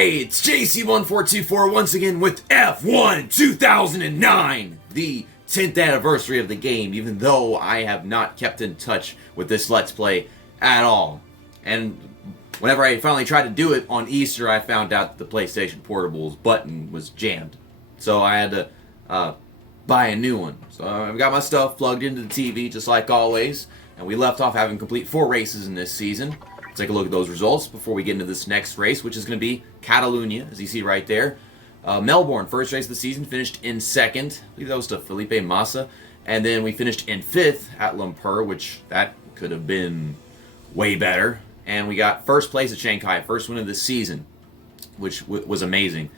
Hey, it's JC1424 once again with F1 2009, the 10th anniversary of the game, even though I have not kept in touch with this Let's Play at all. And whenever I finally tried to do it on Easter, I found out that the PlayStation Portable's button was jammed. So I had to buy a new one. So I've got my stuff plugged into the TV just like always, and we left off having complete 4 races in this season. Let's take a look at those results before we get into this next race, which is going to be Catalonia, as you see right there. Melbourne, first race of the season, finished in 2nd. I believe that was to Felipe Massa. And then we finished in 5th at Lumpur, which that could have been way better. And we got first place at Shanghai, first win of the season, which was amazing.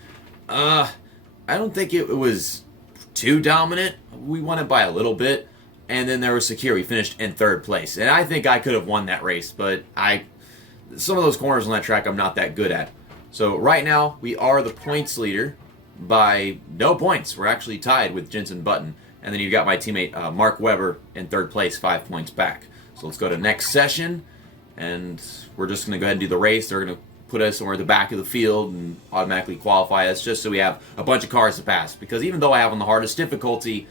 I don't think it was too dominant. We won it by a little bit. And then there was Sakir. We finished in 3rd place. And I think I could have won that race, but some of those corners on that track I'm not that good at. So right now, we are the points leader by no points. We're actually tied with Jensen Button. And then you've got my teammate Mark Webber in 3rd place, 5 points back. So let's go to next session. And we're just going to go ahead and do the race. They're going to put us somewhere at the back of the field and automatically qualify us just so we have a bunch of cars to pass. Because even though I have on the hardest difficulty,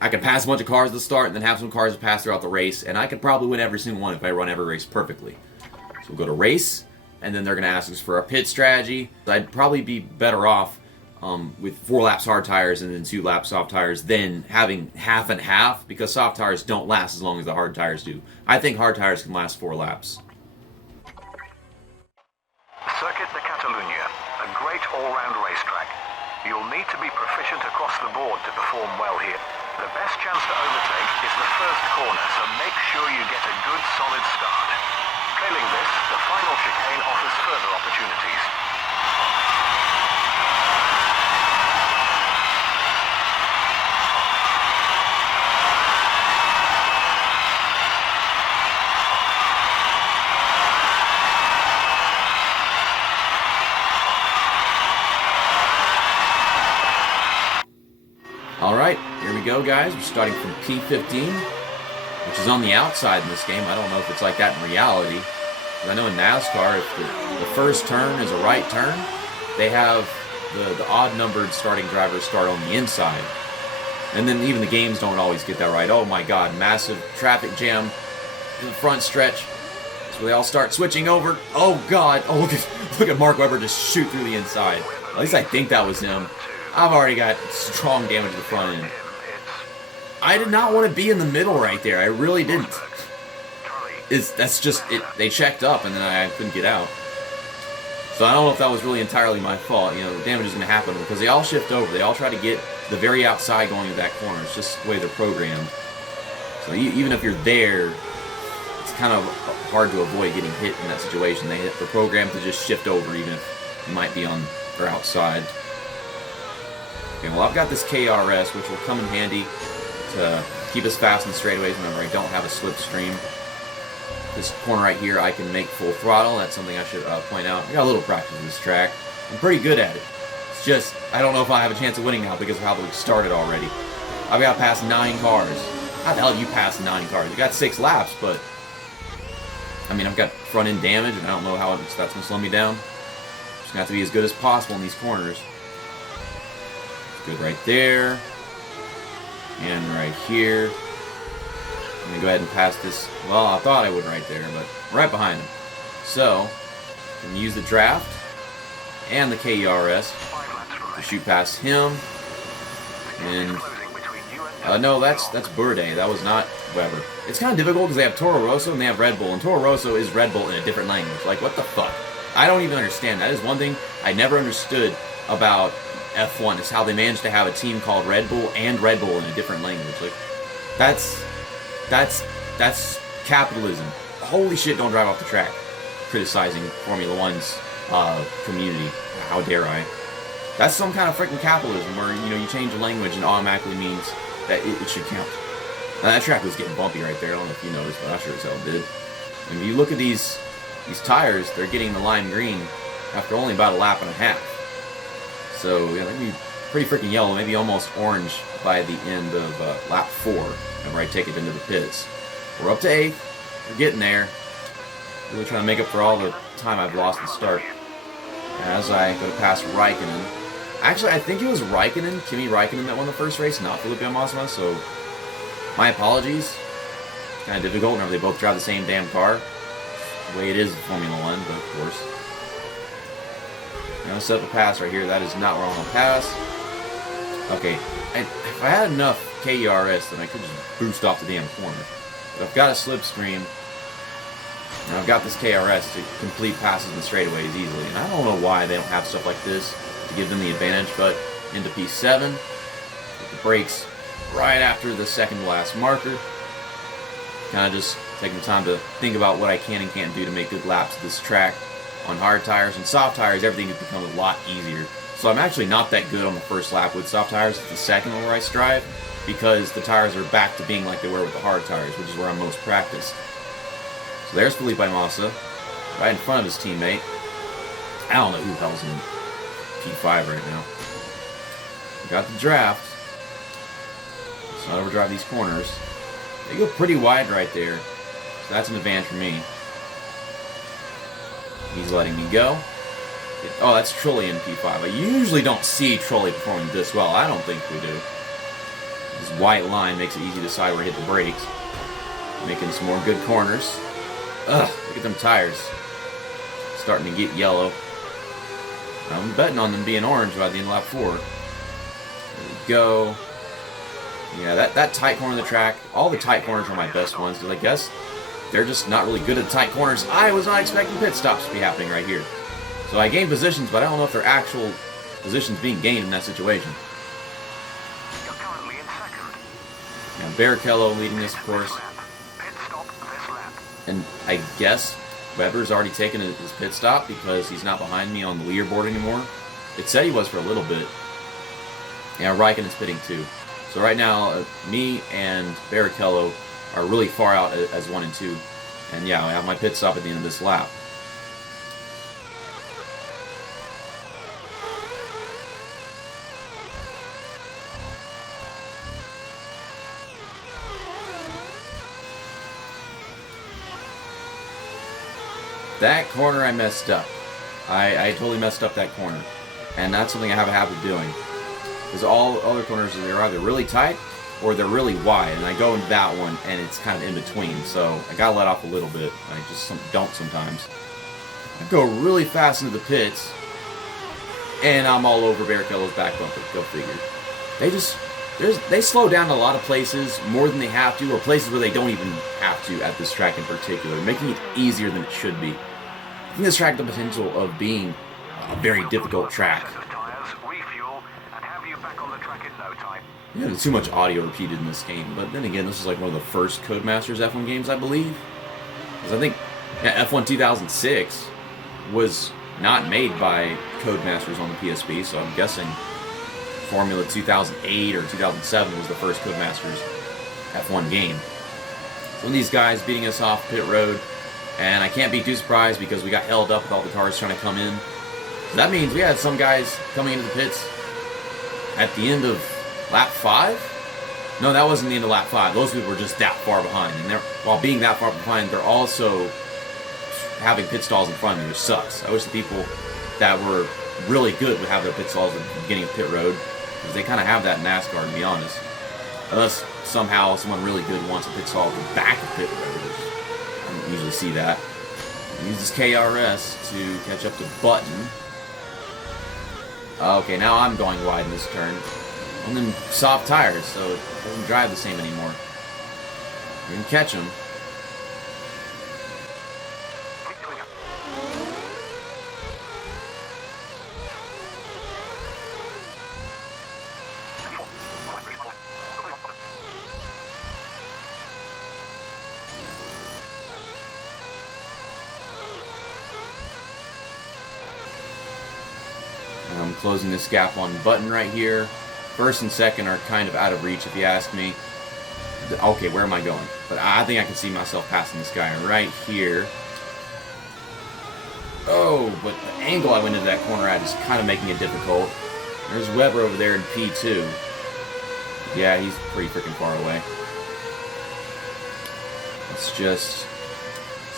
I could pass a bunch of cars at the start and then have some cars to pass throughout the race. And I could probably win every single one if I run every race perfectly. So we'll go to race, and then they're going to ask us for a pit strategy. I'd probably be better off with 4 laps hard tires and then 2 laps soft tires than having half and half, because soft tires don't last as long as the hard tires do. I think hard tires can last 4 laps. Circuit de Catalunya, a great all-round racetrack. You'll need to be proficient across the board to perform well here. The best chance to overtake is the first corner, so make sure you get a good solid start. Failing this, the final chicane offers further opportunities. Alright, here we go, guys. We're starting from P15, which is on the outside in this game. I don't know if it's like that in reality. I know in NASCAR, if the first turn is a right turn, they have the odd-numbered starting drivers start on the inside. And then even the games don't always get that right. Oh my god, massive traffic jam in the front stretch. So they all start switching over. Oh god, oh look at Mark Webber just shoot through the inside. At least I think that was him. I've already got strong damage to the front end. I did not want to be in the middle right there. I really didn't. That's just it. They checked up and then I couldn't get out. So I don't know if that was really entirely my fault. You know, the damage is going to happen because they all shift over. They all try to get the very outside going to that corner. It's just the way they're programmed. So even if you're there, it's kind of hard to avoid getting hit in that situation. They're programmed to just shift over even if you might be on or outside. Okay, well I've got this KRS, which will come in handy to keep us fast in the straightaways whenever I don't have a slipstream. This corner right here I can make full throttle. That's something I should point out. I got a little practice with this track. I'm pretty good at it. It's just, I don't know if I have a chance of winning now because of how we started already. I've got past 9 cars. How the hell you passed 9 cars? You got 6 laps, but I mean, I've got front end damage and I don't know how that's going to slow me down. Just going to have to be as good as possible in these corners. Good right there. And right here. I'm going to go ahead and pass this. Well, I thought I would right there, but right behind him. So, I'm going to use the draft and the KERS to shoot past him. And no, that's Burde. That was not Webber. It's kind of difficult because they have Toro Rosso and they have Red Bull, and Toro Rosso is Red Bull in a different language. Like, what the fuck? I don't even understand. That is one thing I never understood about F1, is how they managed to have a team called Red Bull and Red Bull in a different language. Like, that's capitalism. Holy shit, don't drive off the track criticizing Formula One's community. How dare I? That's some kind of freaking capitalism where, you know, you change the language and automatically means that it should count. Now, that track was getting bumpy right there. I don't know if you noticed, but I sure as hell did. And if you look at these tires, they're getting the lime green after only about a lap and a half. So, yeah, they're going to be pretty freaking yellow, maybe almost orange by the end of lap 4, whenever I take it into the pits. We're up to 8th. We're getting there. Really trying to make up for all the time I've lost at the start. And as I go to pass Raikkonen. Actually, I think it was Kimi Raikkonen, that won the first race, not Felipe Massa, so my apologies. Kind of difficult whenever they both drive the same damn car. The way it is in Formula 1, but of course. I'm going to set up a pass right here. That is not where I want to pass. Okay, if I had enough KERS, then I could just boost off the damn corner. But I've got a slipstream, and I've got this KRS to complete passes in the straightaways easily. And I don't know why they don't have stuff like this to give them the advantage, but into P7, with the brakes right after the second to last marker. Kind of just taking the time to think about what I can and can't do to make good laps of this track. On hard tires and soft tires, everything has become a lot easier. So I'm actually not that good on the first lap with soft tires. It's the second one where I strive, because the tires are back to being like they were with the hard tires, which is where I'm most practiced. So there's Felipe Massa, right in front of his teammate. I don't know who the hell's in P5 right now. Got the draft. Let's not overdrive these corners. They go pretty wide right there, so that's an advantage for me. He's letting me go. Oh, that's Trulli in P5. I usually don't see Trulli performing this well. I don't think we do. This white line makes it easy to decide where to hit the brakes. Making some more good corners. Ugh, look at them tires. Starting to get yellow. I'm betting on them being orange by the end of lap 4. There we go. Yeah, that tight corner of the track, all the tight corners are my best ones, because I guess they're just not really good at the tight corners. I was not expecting pit stops to be happening right here. So I gained positions, but I don't know if they're actual positions being gained in that situation. You're currently in second. Now Barrichello leading this, of course. Pit stop this lap. And I guess Webber's already taken his pit stop because he's not behind me on the leaderboard anymore. It said he was for a little bit. Yeah, Raikkonen's pitting too. So right now, me and Barrichello are really far out as 1 and 2. And yeah, I have my pit stop at the end of this lap. That corner I messed up. I totally messed up that corner. And that's something I have a habit of doing. Because all other corners, they're either really tight or they're really wide. And I go into that one and it's kind of in between. So I gotta let off a little bit. I just don't sometimes. I go really fast into the pits. And I'm all over Barrichello's back bumper. Go figure. They slow down a lot of places more than they have to, or places where they don't even have to at this track in particular, making it easier than it should be. I think this track has the potential of being a very difficult track. Yeah, there's too much audio repeated in this game, but then again, this is like one of the first Codemasters F1 games, I believe. Because I think F1 2006 was not made by Codemasters on the PSP, so I'm guessing Formula 2008 or 2007 was the first Codemasters F1 game. Some of these guys beating us off pit road, and I can't be too surprised because we got held up with all the cars trying to come in. So that means we had some guys coming into the pits at the end of lap 5? No, that wasn't the end of lap 5. Those people were just that far behind. And while being that far behind, they're also having pit stalls in front of me, which sucks. I wish the people that were really good would have their pit stalls at the beginning of pit road, because they kind of have that in NASCAR, to be honest. Unless somehow someone really good wants a pit stall at the back of pit road, which I don't usually see that. Use this KRS to catch up to Button. Okay, now I'm going wide in this turn. On them soft tires, so it doesn't drive the same anymore. You can catch them. I'm closing this gap on Button right here. First and second are kind of out of reach, if you ask me. Okay, where am I going? But I think I can see myself passing this guy right here. Oh, but the angle I went into that corner at is kind of making it difficult. There's Webber over there in P2. Yeah, he's pretty freaking far away. Let's just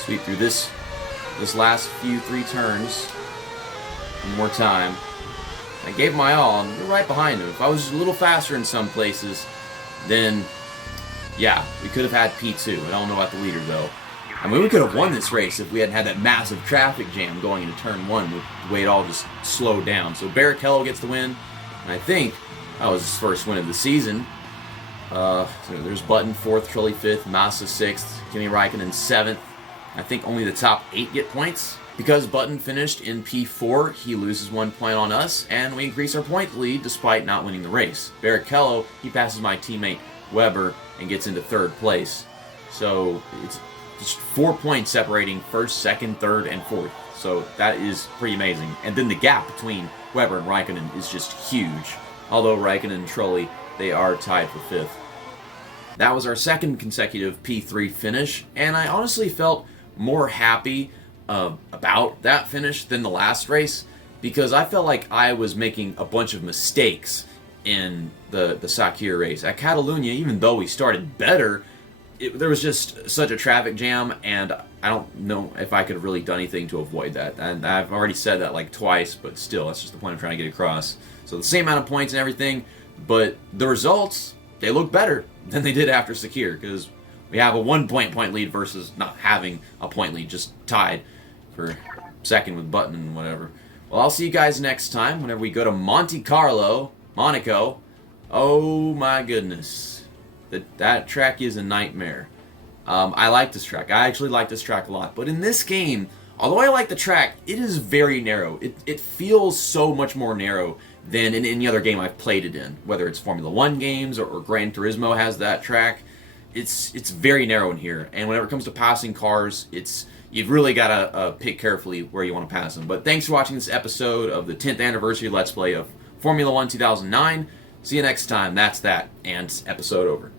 sweep through this last few 3 turns. one more time. I gave my all, and we're right behind him. If I was a little faster in some places, then, yeah, we could have had P2. I don't know about the leader, though. I mean, we could have won this race if we hadn't had that massive traffic jam going into turn 1 with the way it all just slowed down. So Vettel gets the win, and I think that was his first win of the season. So there's Button 4th, Trulli 5th, Massa 6th, Kimi Räikkönen 7th. I think only the top 8 get points. Because Button finished in P4, he loses 1 point on us, and we increase our point lead despite not winning the race. Barrichello, he passes my teammate Weber and gets into 3rd place. So it's just 4 points separating 1st, 2nd, 3rd, and 4th. So that is pretty amazing. And then the gap between Weber and Räikkönen is just huge. Although Räikkönen and Trulli, they are tied for 5th. That was our 2nd consecutive P3 finish, and I honestly felt more happy about that finish than the last race, because I felt like I was making a bunch of mistakes in the Sakir race. At Catalunya, even though we started better, there was just such a traffic jam, and I don't know if I could have really done anything to avoid that. And I've already said that like twice, but still, that's just the point I'm trying to get across. So the same amount of points and everything, but the results, they look better than they did after Sakir, because we have a 1 point lead versus not having a point lead, just tied for 2nd with Button and whatever. Well, I'll see you guys next time whenever we go to Monte Carlo, Monaco. Oh my goodness. That track is a nightmare. I like this track. I actually like this track a lot. But in this game, although I like the track, it is very narrow. It feels so much more narrow than in any other game I've played it in. Whether it's Formula 1 games or Gran Turismo has that track. It's very narrow in here. And whenever it comes to passing cars, you've really got to pick carefully where you want to pass them. But thanks for watching this episode of the 10th anniversary Let's Play of Formula 1 2009. See you next time. That's that. And episode over.